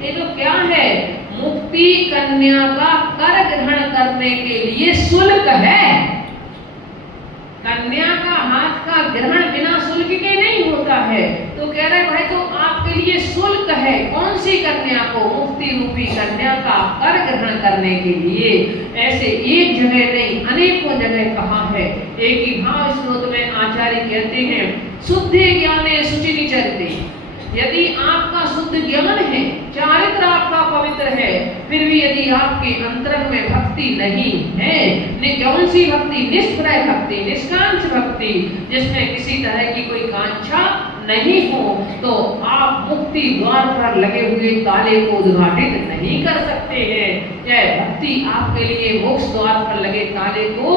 ये तो क्या है, मुक्ति कन्या का कर ग्रहण करने के लिए शुल्क है। कन्या का हाथ का ग्रहण बिना शुल्क के नहीं होता है। तो कह रहे भाई तो आपके लिए शुल्क है। कौन सी कन्या को? मुक्ति रूपी कन्या का कर ग्रहण करने के लिए। ऐसे एक जगह नहीं अनेकों जगह कहा है। एक ही भाव स्रोत में आचार्य कहते हैं, शुद्धे ज्ञाने शुचि चरिते। यदि आपका शुद्ध ज्ञान है, चारित्र आपका पवित्र है, फिर भी यदि आपके अंतरंग में भक्ति नहीं है, कौन सी भक्ति? निष्प्रय भक्ति, निष्कांक्ष भक्ति, जिसमें किसी तरह की कोई कांक्षा नहीं हो, तो आप मुक्ति द्वार पर लगे हुए ताले को उद्घाटित नहीं कर सकते हैं। यह भक्ति आपके लिए मोक्ष द्वार पर लगे ताले को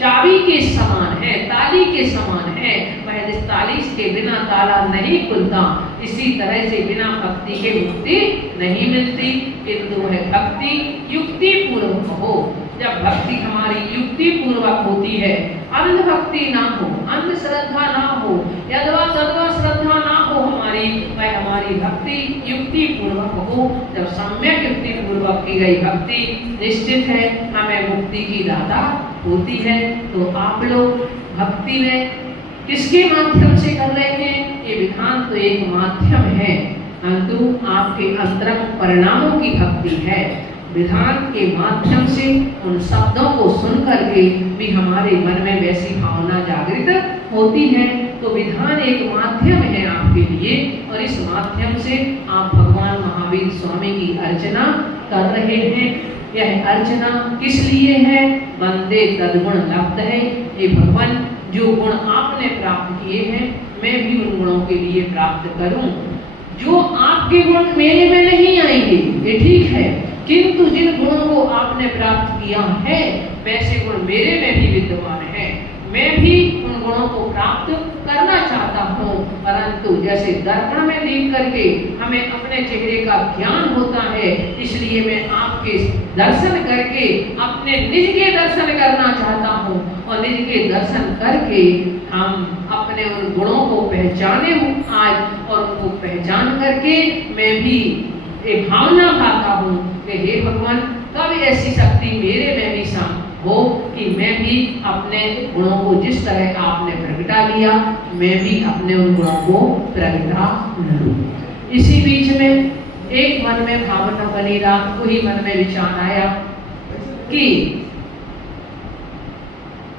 चाबी के समान है, ताली के समान है। वह जिस ताली के बिना ताला नहीं खुलता, इसी तरह से बिना भक्ति के मुक्ति नहीं मिलती। किंतु वह भक्ति युक्ति पूर्वक हो। जब भक्ति हमारी युक्ति पूर्वक होती है, अंध भक्ति ना हो, अंध श्रद्धा ना हो, यदवा तदवा श्रद्धा ना हो हमारी, वह हमारी भक्ति युक्ति पूर्वक हो। जब सम्यक युक्ति पूर्वक की गई भक्ति निश्चित है हमें मुक्ति की दाता होती है। तो आप लोग भक्ति में किसके माध्यम से कर रहे हैं? ये विधान तो एक माध्यम है, परंतु आपके अंतरंग परिणामों की भक्ति है। विधान के माध्यम से उन शब्दों को सुन करके भी हमारे मन में वैसी भावना जागृत होती है। तो विधान एक माध्यम है आपके लिए, और इस माध्यम से आप भगवान महावीर स्वामी की अर्चना कर रहे हैं। यह अर्चना किस लिए है? वंदे तद्गुण लब्ध है। ये भगवान, जो गुण आपने प्राप्त किए हैं, मैं भी उन गुणों के लिए प्राप्त करूं। जो आपके गुण मेरे में नहीं आएंगे ये ठीक है, किंतु जिन गुणों को आपने प्राप्त किया है वैसे गुण मेरे में भी विद्यमान है। मैं भी उन गुणों को प्राप्त करना चाहता हूँ, परंतु जैसे दर्पण में देख करके हमें अपने चेहरे का ज्ञान होता है, इसलिए मैं आपके दर्शन करके अपने निज के दर्शन करना चाहता हूँ, और निज के दर्शन करके हम अपने उन गुणों को पहचाने आज, और उनको पहचान करके मैं भी एक भावना भाता हूँ कि हे भगवान, कब ऐसी शक्ति मेरे में भी हो कि मैं भी अपने गुणों को जिस तरह आपने प्रगटा लिया, मैं भी अपने उन गुणों को प्रगटा लूं। इसी बीच में एक मन में भावना बनी, रात को ही मन में विचार आया कि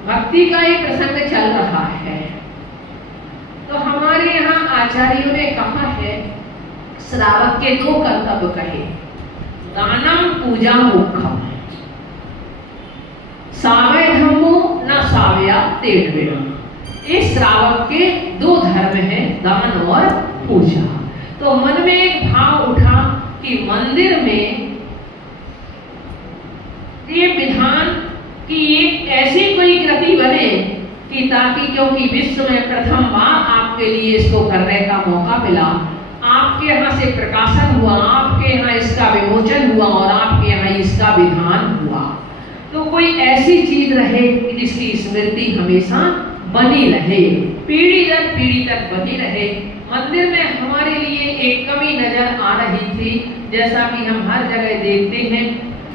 भक्ति का एक प्रसंग चल रहा है। तो हमारे यहाँ आचार्यों ने कहा है, श्रावक के दो कर्तव्य कहे, दानम पूजा मुखम, सावय धर्मो न सावया तेढ़वेणा। इस श्रावक के दो धर्म हैं, दान और पूजा। तो मन में एक भाव उठा कि मंदिर में ये विधान कि एक ऐसी कोई कृति बने कि ताकि, क्योंकि विश्व में प्रथम बार आपके लिए इसको करने का मौका मिला, आपके यहाँ से प्रकाशन हुआ, आपके यहाँ इसका विमोचन हुआ और आपके यहाँ इसका विधान हुआ। तो कोई ऐसी चीज रहे जिसकी स्मृति हमेशा बनी रहे, पीढ़ी दर पीढ़ी तक बनी रहे। मंदिर में हमारे लिए एक कमी नजर आ रही थी, जैसा कि हम हर जगह देखते हैं।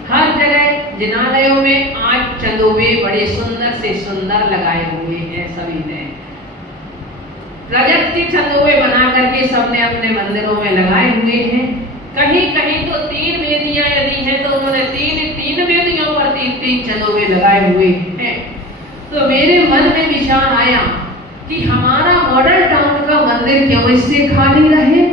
हर जगह जिनालयों में आज चंदोवे बड़े सुंदर से सुंदर लगाए हुए हैं। सभी ने रजत के चंदोवे बना करके सबने अपने मंदिरों में लगाए हुए हैं। कहीं कहीं तो 3 वेदियां यदि हैं तो उन्होंने तीन वेदियों पर 3 चंदोवे लगाए हुए हैं। तो मेरे मन में विचार आया कि हमारा मॉडल टाउन का मंदिर क्यों इससे खाली रहे,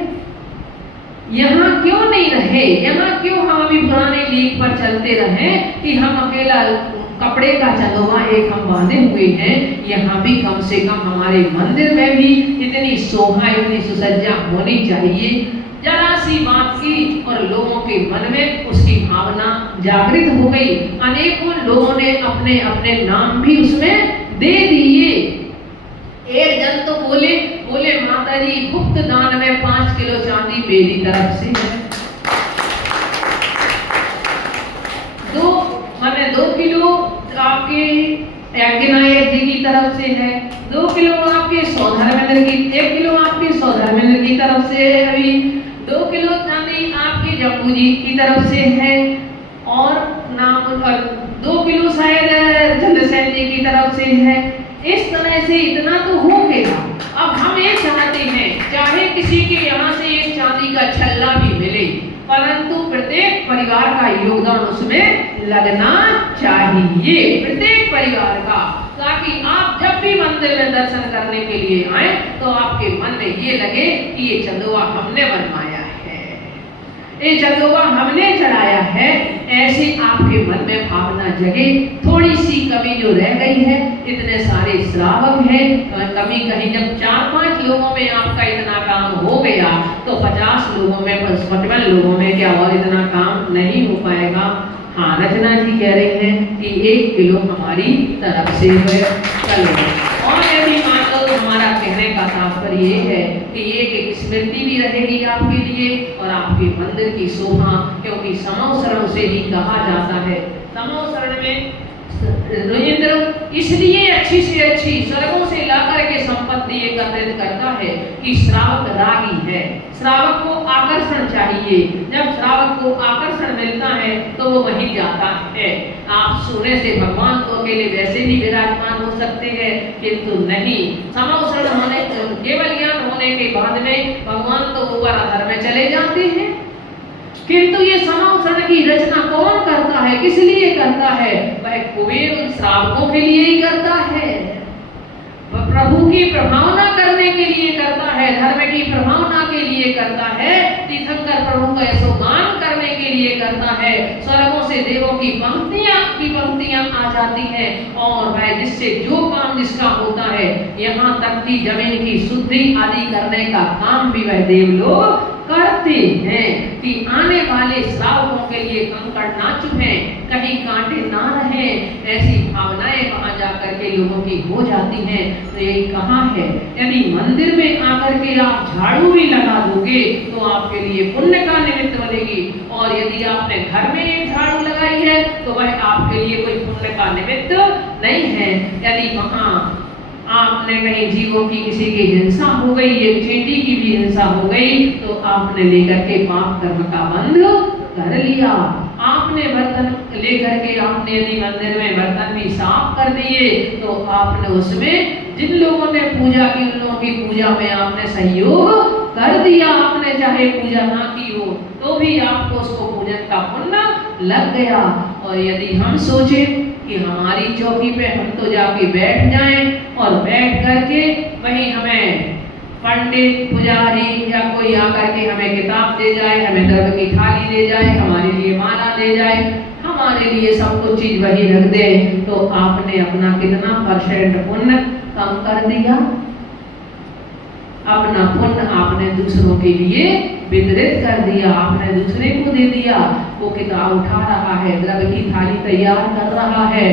यहाँ क्यों नहीं रहे, यहाँ क्यों हम अभी पुराने लीग पर चलते रहे कि हम अकेला कपड़े का चंदोवा एक हम बांधे हुए हैं। यहाँ भी कम से कम हमारे मंदिर में भी इतनी शोभा, इतनी सुसज्जा होनी चाहिए। जरा सी बात की और लोगों के मन में उसकी भावना जागृत हो गई। अनेकों लोगों ने अपने अपने नाम भी उसमें दे दिए। एक जन तो बोले माता जी गुप्त दान में 5 किलो चांदी मेरी तरफ से है, 2 किलो आपके यज्ञनायक जी की तरफ से है, 2 किलो आपके सौधर्मेंद्र की, 1 किलो आपके सौधर्मेंद्र की तरफ से है, अभी 2 किलो चांदी आपके जम्बू जी की तरफ से है और नाम 2 किलो शायद चंद्रसेन जी की तरफ से है। इस तरह से इतना तो हो गया। अब हम ये चाहते हैं चाहे किसी के यहाँ से एक चांदी का छल्ला भी मिले, परंतु प्रत्येक परिवार का योगदान उसमें लगना चाहिए, प्रत्येक परिवार का, ताकि आप जब भी मंदिर में दर्शन करने के लिए आए तो आपके मन में ये लगे कि ये चंदोआ हमने बनवाया है, ये चंदोआ हमने चढ़ाया है, ऐसे आपके मन में भावना जगे। थोड़ी सी कमी जो रह गई है, इतने सारे श्रावक हैं, कमी कहीं जब 4-5 लोगों में आपका इतना काम हो गया तो 50 लोगों में 55 लोगों में क्या और इतना काम नहीं हो पाएगा। हाँ, रचना जी कह रही हैं कि 1 किलो हमारी तरफ से है। चलो, और यदि मान लो हमारा कहने का तात्पर्य ये है कि एक स्मृति भी रहेगी आपके लिए और आपके मंदिर की शोभा, क्योंकि समव शरण से ही कहा जाता है। समव शरण में नरेंद्र इसलिए अच्छी से अच्छी स्वर्गों से लाकर के संपत्ति एकत्रित करता है कि श्रावक रागी है, श्रावक को आकर्षण चाहिए। जब श्रावक को आकर्षण मिलता है तो वो वहीं जाता है। आप सोने से भगवान तो अकेले वैसे भी विराजमान हो सकते हैं, किंतु नहीं, समव शरण होने, केवल ज्ञान होने के बाद में भगवान तो ऊपर आधार में चले जाते हैं। किंतु ये समव शरण की रचना कौन करता है, किस लिए करता है? वह कुबेर उन श्रावकों के लिए ही करता है, वह प्रभु की प्रभावना करने के लिए करता है, धर्म की प्रभावना के लिए करता है, तीर्थंकर प्रभु का यशोगान करने के लिए करता है। स्वर्गों से देवों की पंक्तियां आ जाती हैं और वह जिससे जो काम जिसका होता है, यहाँ तक कि जमीन की शुद्धि आदि करने का काम भी वह देव लोग करते हैं कि आने वाले श्रावकों के लिए कंकड़ ना चुभे, कहीं कांटे ना रहे, ऐसी भावनाएं वहां जाकर के लोगों की हो जाती हैं। तो ये कहाँ है? यदि मंदिर में आकर के आप झाड़ू भी लगा दोगे तो आपके लिए पुण्य का निमित्त बनेगी, और यदि आपने घर में एक झाड़ू लगाई है तो वह आपके लिए कोई पुण्य का निमित्त नहीं है। यदि वहां आपने कहीं जीवों की किसी की हिंसा हो गई, एक चींटी की भी हिंसा हो गई, तो आपने लेकर के पाप कर्म का बंध कर लिया। आपने बर्तन लेकर के आपने यदि मंदिर में बर्तन भी साफ कर दिए तो आपने उसमें जिन लोगों ने पूजा की उन लोगों की पूजा में आपने सहयोग कर दिया। आपने चाहे पूजा ना की हो तो भी आपको उसको पूजन का पुण्य लग गया। और यदि हम सोचें कि हमारी चौकी पे हम तो जाके बैठ जाएं और बैठ करके वहीं हमें पंडित पुजारी या कोई आकर के हमें किताब दे जाए, हमें द्रव्य की थाली दे जाए, हमारे लिए माला दे जाए, हमारे लिए सब कुछ चीज वही रख दे, तो आपने अपना कितना % पुण्य कम कर दिया। अपना पुण्य आपने दूसरों के लिए वितरित कर दिया, आपने दूसरे को दे दिया। वो किताब उठा रहा है, द्रव्य की थाली तैयार कर रहा है,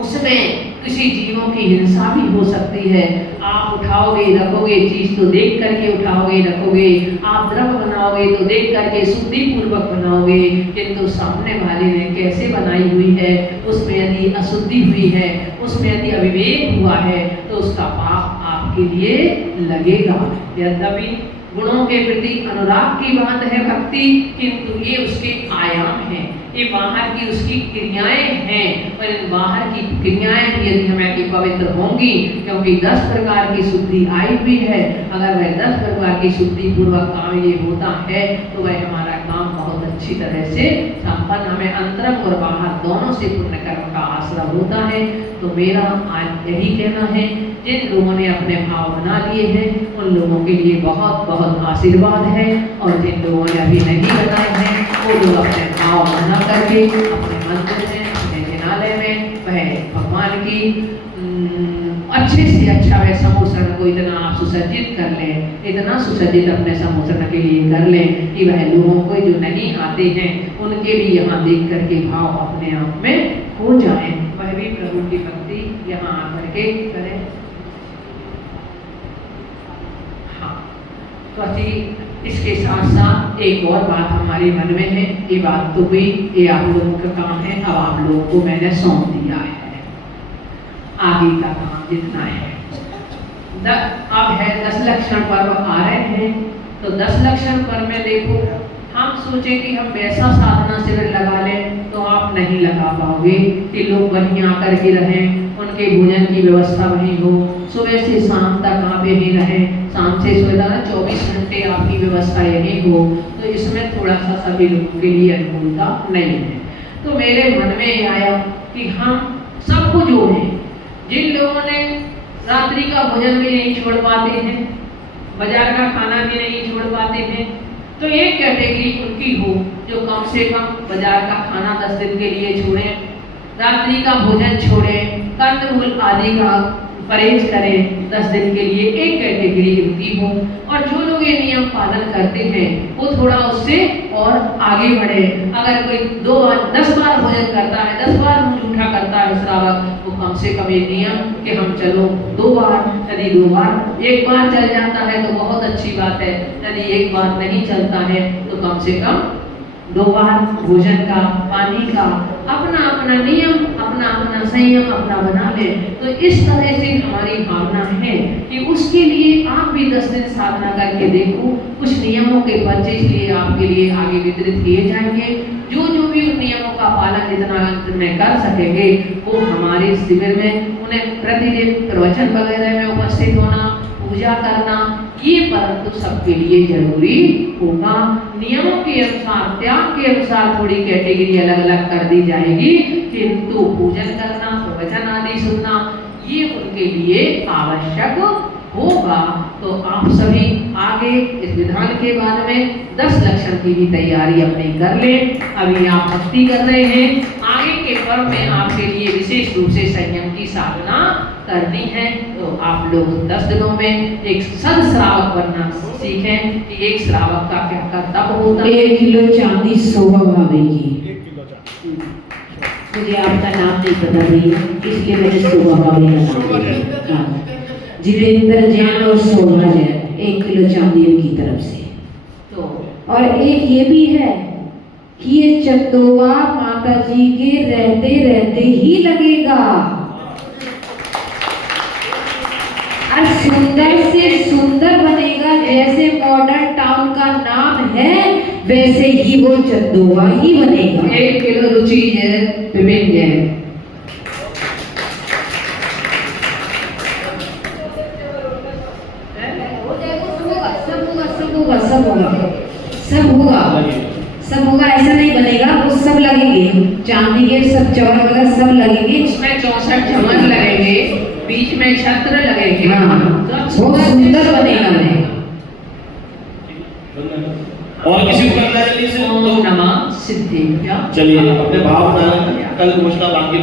उसमें किसी जीवों की हिंसा भी हो सकती है। आप उठाओगे रखोगे, चीज तो देख करके उठाओगे रखोगे, आप द्रव्य बनाओगे तो देख करके शुद्धि पूर्वक बनाओगे, किंतु सामने वाले ने कैसे बनाई हुई है, उसमें यदि अशुद्धि हुई है, उसमें यदि अविवेक हुआ है तो उसका पाप आपके लिए लगेगा। यद्यपि गुणों के प्रति अनुराग की बात है भक्ति, किंतु ये उसके आयाम हैं, ये बाहर की उसकी क्रियाएं हैं। और इन बाहर की क्रियाएं भी यदि हमें पवित्र होंगी, क्योंकि 10 प्रकार की शुद्धि आई हुई है, अगर वह 10 प्रकार की शुद्धि पूर्वक काम ये होता है तो वह हमारा काम बहुत अच्छी तरह से संपन्न, हमें अंतरंग और बाहर दोनों से पुण्य कर्म का आश्रय होता है। तो मेरा आज यही कहना है, जिन लोगों ने अपने भाव बना लिए हैं उन लोगों के लिए बहुत बहुत आशीर्वाद है, और जिन लोगों ने अभी नहीं बनाए हैं वो लोग अपने भाव बना करके अपने मंदिर में, अपने जिनालय में वह भगवान की अच्छे से अच्छा वह समूह को इतना आप सुसज्जित कर लें, इतना सुसज्जित अपने समूह के लिए कर लें कि वह लोगों को जो नहीं आते हैं उनके भी यहाँ देख करके भाव अपने आप में हो जाए, वह भी प्रभु की भक्ति यहाँ आकर के करें। हाँ, तो इसके साथ साथ एक और बात हमारे मन में है, ये बात तो हुई, ये आप लोगों का काम है, अब आप लोगों को मैंने सौंप दिया है आगे का काम जितना है। अब है 10 लक्षण पर्व आ रहे हैं, तो 10 लक्षण पर्व में देखो आप सोचें कि हम वैसा साधना शिविर लगा लें तो आप नहीं लगा पाओगे कि लोग वहीं आकर के रहें, उनके भोजन की व्यवस्था वहीं हो, सुबह से शाम तक आप यहीं रहें, शाम से सुबह तक 24 घंटे आपकी व्यवस्था यहीं हो, तो इसमें थोड़ा सा सभी लोगों के लिए अनुकूलता नहीं है। तो मेरे मन में आया कि हम सबको जो है, जिन लोगों ने रात्रि का भोजन भी नहीं छोड़ पाते हैं, बाजार का खाना भी नहीं छोड़ पाते हैं, तो एक कैटेगरी उनकी हो जो कम से कम बाजार का खाना 10 दिन के लिए छोड़ें, रात्रि का भोजन छोड़ें, कंदमूल आदि का परहेज करें 10 दिन के लिए, एक कैटेगरी उनकी हो। और जो लोग ये नियम पालन करते हैं वो थोड़ा उससे और आगे बढ़े। अगर कोई 10 बार भोजन करता है, 10 बार मुंह जूठा करता है श्रावक, वो कम से कम एक नियम कि हम चलो 2 बार, यदि 2 बार, 1 बार चल जाता है तो बहुत अच्छी बात है, यदि 1 बार नहीं चलता है तो कम से कम 2 बार भोजन का, पानी का अपना अपना नियम, अपना अपना संयम अपना बना ले। तो इस तरह से हमारी भावना है कि उसके लिए आप भी 10 दिन साधना करके देखो। कुछ नियमों के पर्चे इसलिए आपके लिए आगे वितरित किए जाएंगे। जो जो भी उन नियमों का पालन जितना में कर सकेंगे वो हमारे शिविर में, उन्हें प्रतिदिन प्रवचन वगैरह में उपस्थित होना, पूजा करना, ये परंतु सबके लिए जरूरी होगा। नियमों के अनुसार, त्याग के अनुसार थोड़ी कैटेगरी अलग अलग कर दी जाएगी, किंतु पूजन करना, प्रवचन आदि सुनना ये उनके लिए आवश्यक होगा। तो आप सभी आगे इस विधान के बारे में 10 लक्षण की भी तैयारी अपनी कर लें। अभी आप भक्ति कर रहे हैं, आगे के पर्व में आपके लिए विशेष रूप से संयम की साधना करनी है। तो आप लोग 10 दिनों में एक सद श्रावक बनना सीखें कि एक श्रावक का क्या कर्तव्य होता है। 1 किलो चांदी शोभा भावेगी। मुझे आपका नाम नहीं पता भैया, इसलिए मैंने शोभा भावे का नाम दिया। जितेंद्र जैन और शोभा जैन 1 किलो चांदी उनकी तरफ से। तो और एक ये भी है कि ये चंदोवा माता जी के रहते रहते ही लगेगा और सुंदर से सुंदर बनेगा। जैसे मॉडर्न टाउन का नाम है वैसे ही वो चंदोवा ही बनेगा। 1 किलो रुचि है, विभिन्न है। सब होगा, ऐसा नहीं बनेगा, वो सब लगेंगे, चांदी के सब चौर वगैरह सब लगेंगे, इसमें 64 चम्मच लगेंगे, बीच में छत्र लगेंगे। हाँ, बहुत सुंदर बनेगा। और किसी को करना है जल्दी से? ओम नमः सिद्धिभ्यां। चलिए अपने भाव कल घोषणा बाकी